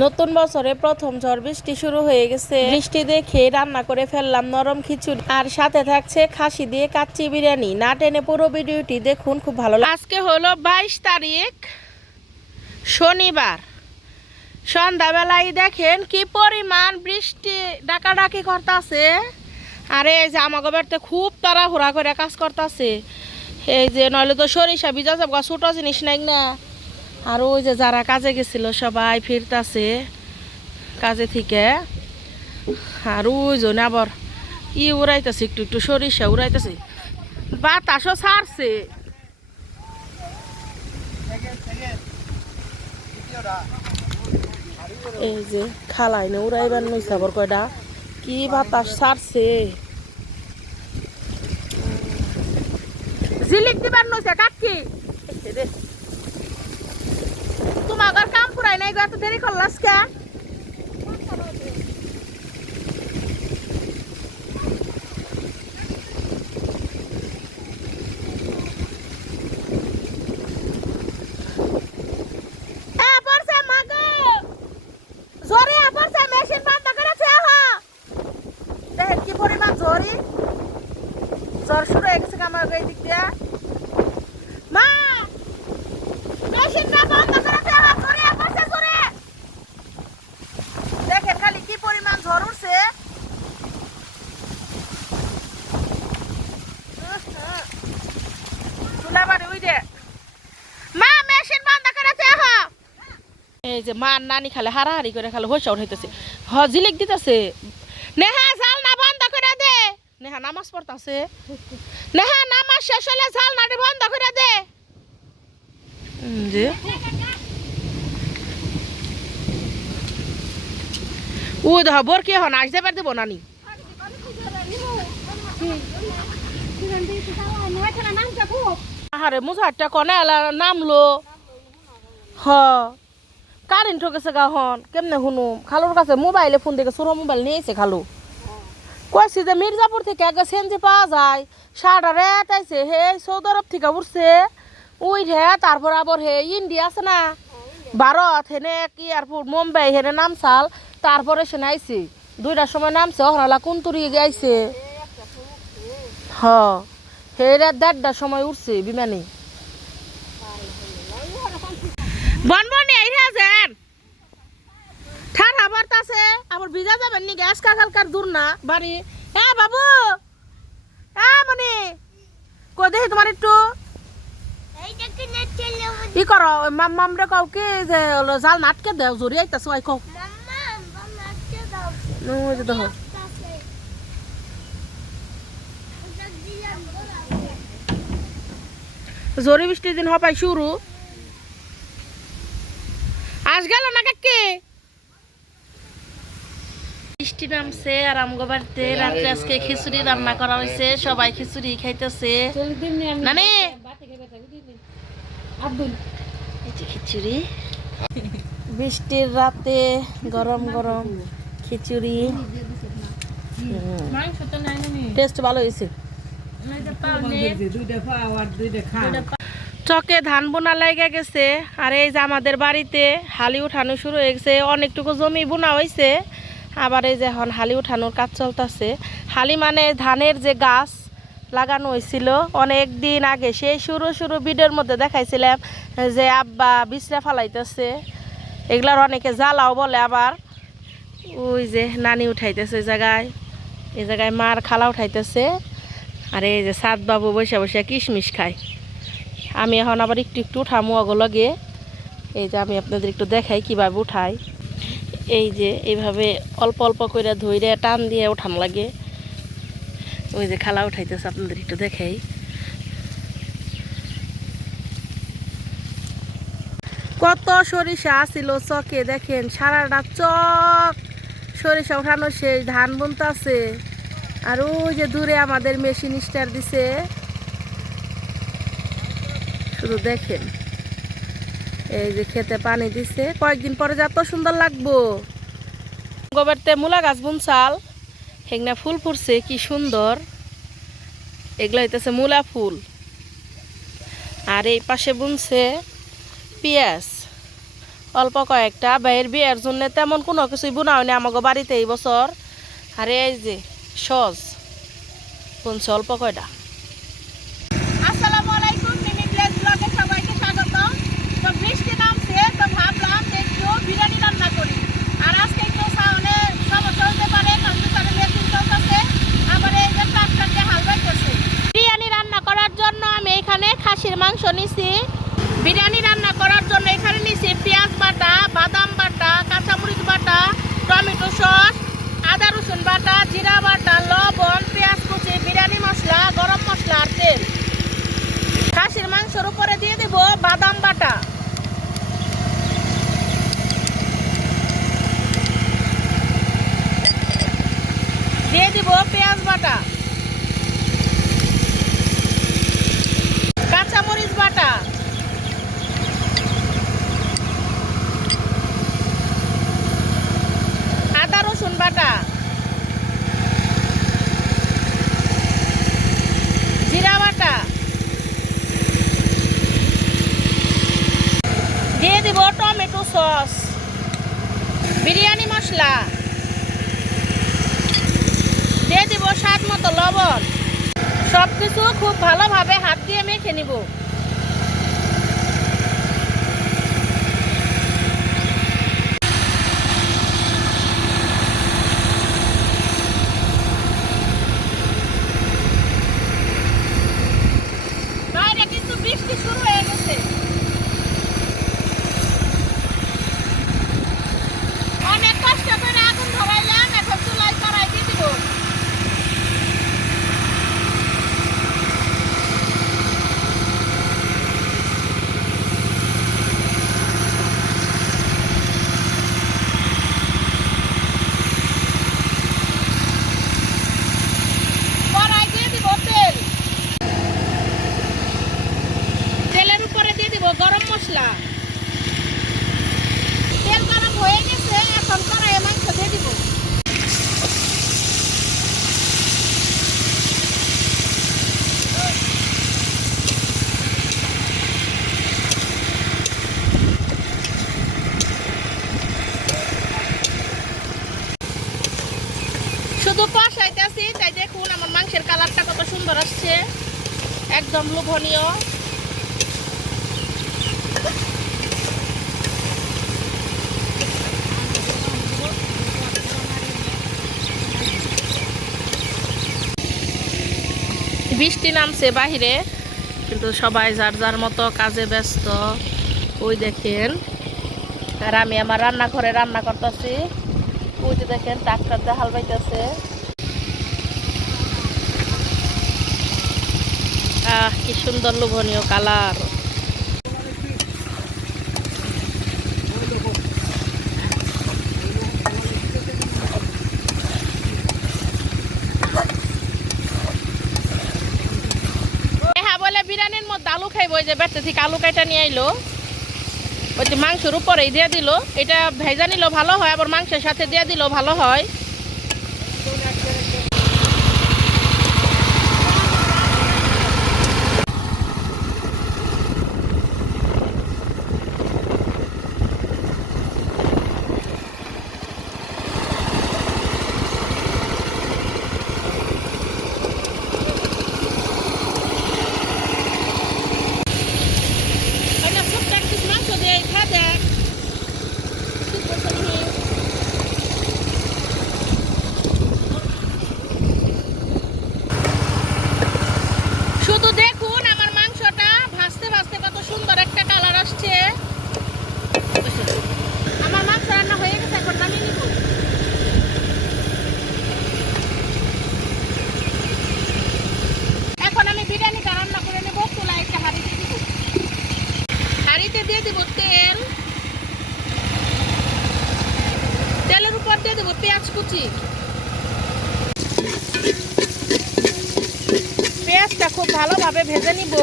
নতুন বছরে প্রথম ঝড় বৃষ্টি শুরু হয়ে গেছে। বৃষ্টি দেখে রান্না করে ফেললাম নরম খিচুড়ি। আর সাথে থাকছে খাসি দিয়ে কাচ্চি বিরিয়ানি। না টেনে পুরো ভিডিওটি দেখুন, খুব ভালো আজকে হলো বাইশ তারিখ, শনিবার। সন্ধ্যাবেলায় দেখেন কি পরিমাণ বৃষ্টি ডাকাডাকি করতেছে। আর এই যে আমাকে বাড়িতে খুব তাড়াহুড়া করে কাজ করতেছে। এই যে নইলে তো সরিষা, ভিজা সব ছোটো জিনিস নাই না। আর ওই যে যারা কাজে গেছিল সবাই ফিরতাছে কাজে থেকে। আর ওই জন্য আবার ই উড়াইতেছে, একটু একটু সরিষা উড়াইতেছে। বাতাসও ছাড়ছে। এই যে খালাই না উড়াইবার নইছে আবার কয়টা কি বাতাস ছাড়ছে। জিলিক দিবার নইছে কাকি তোমার কাম পুরাই নাই, এত দেরি করলাস কে? কি। জ্বর শুরু হয়ে গেছে আমার দিক মা মেশিনটা বন্ধ করেছে, আহা, জোরে পড়ছে, জোরে। দেখেন খালি কি পরিমাণ ঝড় উঠছে দে মা মেশিন বন্ধ করেছে এই যে মা নানি খালে হারাহারি করে খালে হইসা উঠাইতেছে। হ জিলিক দিতেছে। নেহা জাল না বন্ধ করে দে। নেহা নামাজ পড়তাছে। নেহা নামাজ শেষ হলে জাল নাটি বন্ধ করে দে। যে। ও দেখ বোর কি হন আজ দেবার দেবো নানি? আহারে মুঝারটা কনে, এলা নামলো। হ। কারেন্ট ঠকেছে গা হন, কেমনে শুনু খালুর কাছে মোবাইলে ফোন দেখে ছোট মোবাইল নিয়েছে খালু। কইছি যে মির্জাপুর থেকে আগে সেনজি পাওয়া যায় সারা রেট আইছে, হে সৌদি আরব থেকে উঠছে। উই হে তারপর আবার হে ইন্ডিয়া আছে না। ভারত, হেনে কি এয়ারপোর্ট মুম্বাই, হেনে নামসাল, তারপরে সে আইছে দুইটার সময় নামছে হরালা কুন্তুরি গাইছে হ। দেড়টার সময় উঠছে বিমানে। বনবনি এই রাজেন ঠান্ডা বাড়তাছে আবার ভিজা যাবেন নি গ্যাস কাকালকার দূর না বাড়ি। হ্যাঁ বাবু হ্যাঁ মনি কই দেখি তোমার একটু। ই করো মাম মাম রে কি যে জাল নাটকে দেও জোরে আইতাছে কও। যে দেখো। জোরে বৃষ্টির দিন হবাই শুরু। আজ গেল না কাকে বৃষ্টি নামছে আর আমগো বাড়িতে রাত্রে আজকে খিচুড়ি রান্না করা হয়েছে সবাই খিচুড়ি খাইতেছে। নানি! খিচুড়ি। বৃষ্টির রাতে গরম গরম খিচুড়ি। টেস্ট ভালো হয়েছে। চকে ধান বোনা লেগে গেছে, আর এই যে আমাদের বাড়িতে হালি উঠানো শুরু হয়ে গেছে, অনেকটুকু জমি বোনা হয়েছে আবার এই যে এখন হালি উঠানোর কাজ চলতেছে। হালি মানে ধানের যে গাছ লাগানো হয়েছিল অনেক দিন আগে, সেই শুরু শুরু ভিডিওর মধ্যে দেখাইছিলাম যে আব্বা বিছরা ফালাইতেছে, এগুলার অনেকে জ্বালাও বলে আবার। ওই যে নানি উঠাইতেছে জায়গায়, এই জায়গায় মার খালা উঠাইতেছে। আর এই যে সাত বাবু বসে বসে কিশমিশ খায়। আমি এখন আবার একটু একটু উঠামো অগলগে এই যে আমি আপনাদের একটু দেখাই কীভাবে উঠাই। এই যে এইভাবে অল্প অল্প করে ধইরে টান দিয়ে উঠান লাগে। ওই যে খালা উঠাইতেছে, আপনাদের একটু দেখাই। কত সরিষা আছিল চকে দেখেন, সারাটা চক। সরিষা উঠানো শেষ, ধান বুনতাছে আর ওই যে দূরে আমাদের মেশিন স্টার দিছে। শুধু দেখেন। এই যে খেতে পানি দিছে। কয়েকদিন পরে যত সুন্দর লাগবো। গোবরতে মূলা গাছ বুনছাল। হেগনা ফুল ফুটছে, কি সুন্দর। এগুলো হইতেছে মূলা ফুল। আর এই পাশে বুনছে পেঁয়াজ। অল্প কয়েকটা। বাইরের বিয়ের জন্য তেমন কোনো কিছুই বোনা হয়নি আমাকে বাড়িতে এই বছর। আর এই যে সজ বুনছে অল্প কয়টা। আসসালামু আলাইকুম মিমি প্লেস ব্লগে সবাইকে স্বাগত তো বৃষ্টি নামছে তো ভাবলাম একটু বিরিয়ানি রান্না করি। আর আজকে একটু সামনে সমস্যা হতে পারে কম্পিউটারে মেশিন চলতেছে আবার এই যে ট্রাক্টর হাল বাইতেছে। বিরিয়ানি রান্না করার জন্য আমি এখানে খাসির মাংস নিছি। বিরিয়ানি রান্না করার জন্য এখানে নিছি পেঁয়াজ বাটা বাদাম বাটা কাঁচামরিচ বাটা টমেটো সস বাটা, জিরা বাটা, লবণ, পেঁয়াজ কুচি, বিরিয়ানি মশলা, গরম মশলা আর তেল। খাসির মাংসের উপরে দিয়ে দেব বাদাম বাটা। দিয়ে দিব পেঁয়াজ বাটা। কাঁচামরিচ বাটা। আদা রসুন বাটা। জিরা দিয়ে দিব টমেটো সস। বিরিয়ানি মশলা। দিয়ে দিব স্বাদ মতো লবণ। সব কিছু খুব ভালোভাবে হাত দিয়ে মেখে নিব বাইরে কিন্তু বৃষ্টি শুরু হয়ে গেছে অনেক কষ্ট করে আগুন ধরাইলাম এখন চুলাই করাই দিয়ে দিব কড়াই দিয়ে দিব তেল তেলের উপরে দিয়ে দিব গরম মশলা তেল গরম হয়ে গেছে এখন কড়াইয়ে মাংস দিয়ে দিব শুধু কষাইতেছি তাই দেখুন আমার মাংসের কালারটা কত সুন্দর আসছে। একদম লোভনীয়। বৃষ্টি নামছে বাহিরে, কিন্তু সবাই যার যার মতো কাজে ব্যস্ত। ওই দেখেন, আর আমি আমার রান্নাঘরে রান্না করতেছি। ওই যে দেখেন, ট্রাক্টর হাল বাইতেছে আহ, কি সুন্দর লোভনীয় কালার। হ্যাঁ বিরিয়ানির আলু যে আলু নিয়ে আইলো। ওই যে মাংসের উপরেই দিয়ে দিল। এটা ভেজা নিলেও ভালো হয়, আবার মাংসের সাথে দিয়ে দিলেও ভালো হয় Ano, fruit cactus mango দিয়ে খা দেখ ঠিক আছে নাকি? শুধু দেখুন আমার মাংসটা ভাজতে ভাজতে কত সুন্দর একটা কালার আসছে আমার মাংস রান্না হয়ে গেছে এখন নামিয়ে নিব এখন আমি বিরিয়ানিটা রান্না করে নেব চুলা একটা হাঁড়িতে দিব হাঁড়িতে দিয়ে দিব তেল তেলের উপর দিয়ে দেবো পেঁয়াজ কুচি। পেঁয়াজটা খুব ভালোভাবে ভেজে নিব।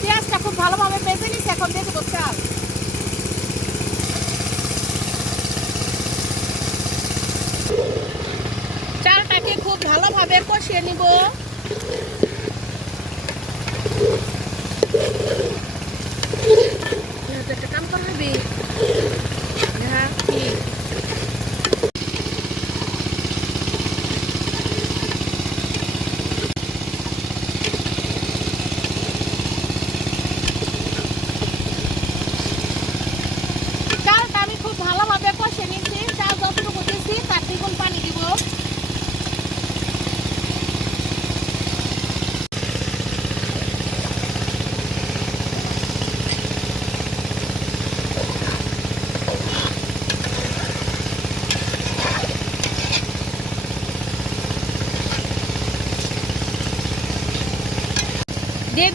পেঁয়াজটা খুব ভালোভাবে ভেজে নিচ্ছে এখন দিয়ে চাল। চালটাকে খুব ভালোভাবে কষিয়ে নিব। Nagkakampang habi. Nahaki.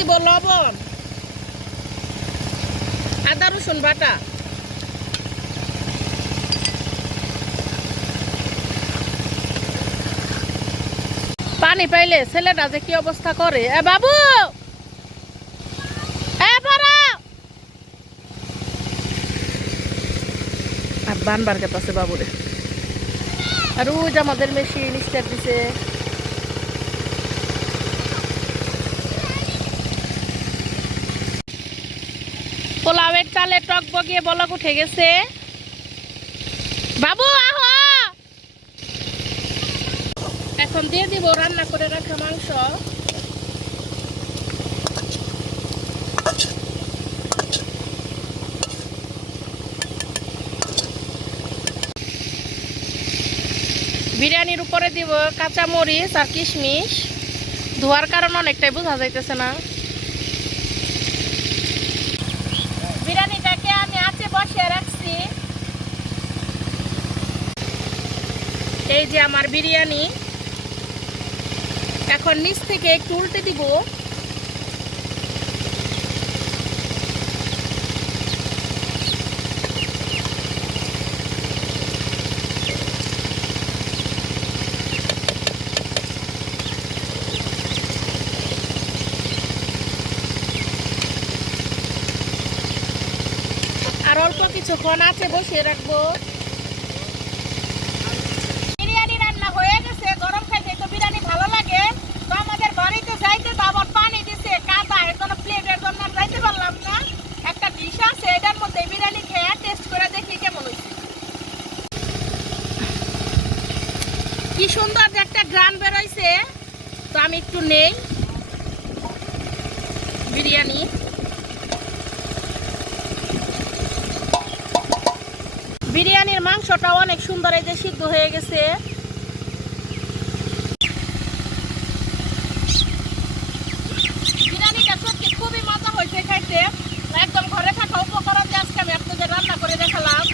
দিব লবণ। আদা, রসুন বাটা। পানি পাইলে ছেলেটা যে কি অবস্থা করে? এ বাবু! বানবার গেতাছে বাবুরে। আর ওই যে আমাদের মেশিন স্টার্ট দিছে। পোলাওয়ের চালে টক বগিয়ে বলক উঠে গেছে। বাবু, আহ! এখন দিয়ে দিব রান্না করে রাখা মাংস। বিরিয়ানির উপরে দিব কাঁচা মরিচ আর কিশমিশ। ধোয়ার কারণে অনেকটাই বোঝা যাইতেছে না। আঁচে রাখছি। এই যে আমার বিরিয়ানি। এখন নিচ থেকে একটু উল্টে দিব আর অল্প কিছুক্ষণ আছে বসিয়ে রাখব। বিরিয়ানির মাংসটা অনেক সুন্দর, এই যে সিদ্ধ হয়ে গেছে। বিরিয়ানিটা সত্যি খুবই মজা হয়েছে, খাইতে। একদম ঘরে থাকা উপকরণ দিয়ে আজকে আমি আপনাদের রান্না করে দেখালাম।